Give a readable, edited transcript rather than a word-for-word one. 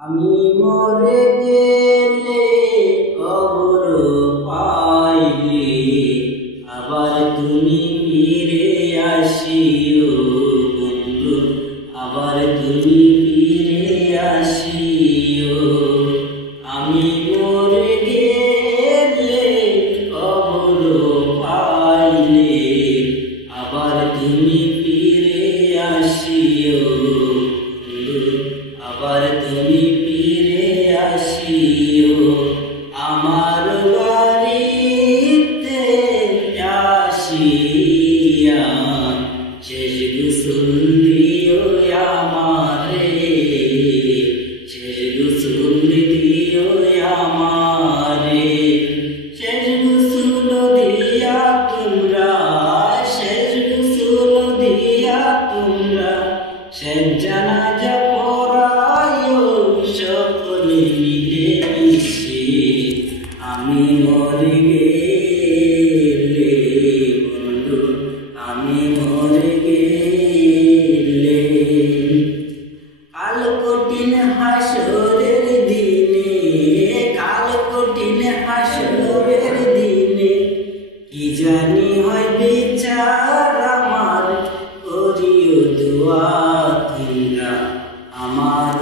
আমি মরে গেলে কবর পাইলে আবার তুমি ফিরে আসিও বন্ধু, আবার তুমি ফিরে আসিও। আমি মরে গেলে কবর পাইলে আবার তুমি ফিরে আসিও বন্ধু, আবার তুমি ফিরে আসিও। আমার বাড়িতে আসিয়া শেষ গোসল দিও আমারে, শেষ গোসল দিও আমারে। শেষ গোসল দিয়া তোমরা, শেষ গোসল দিয়া তোমরা শেষ জানাজা পড়াইও সকলে মিলে মিশে। আমি মরে গেলে বন্ধু, আমি মরে গেলে কাল কঠিন হাসরের দিনে, কাল কঠিন হাসরের দিনে কি জানি হয় বিচার আমার, করিও দোয়া তোমরা আমার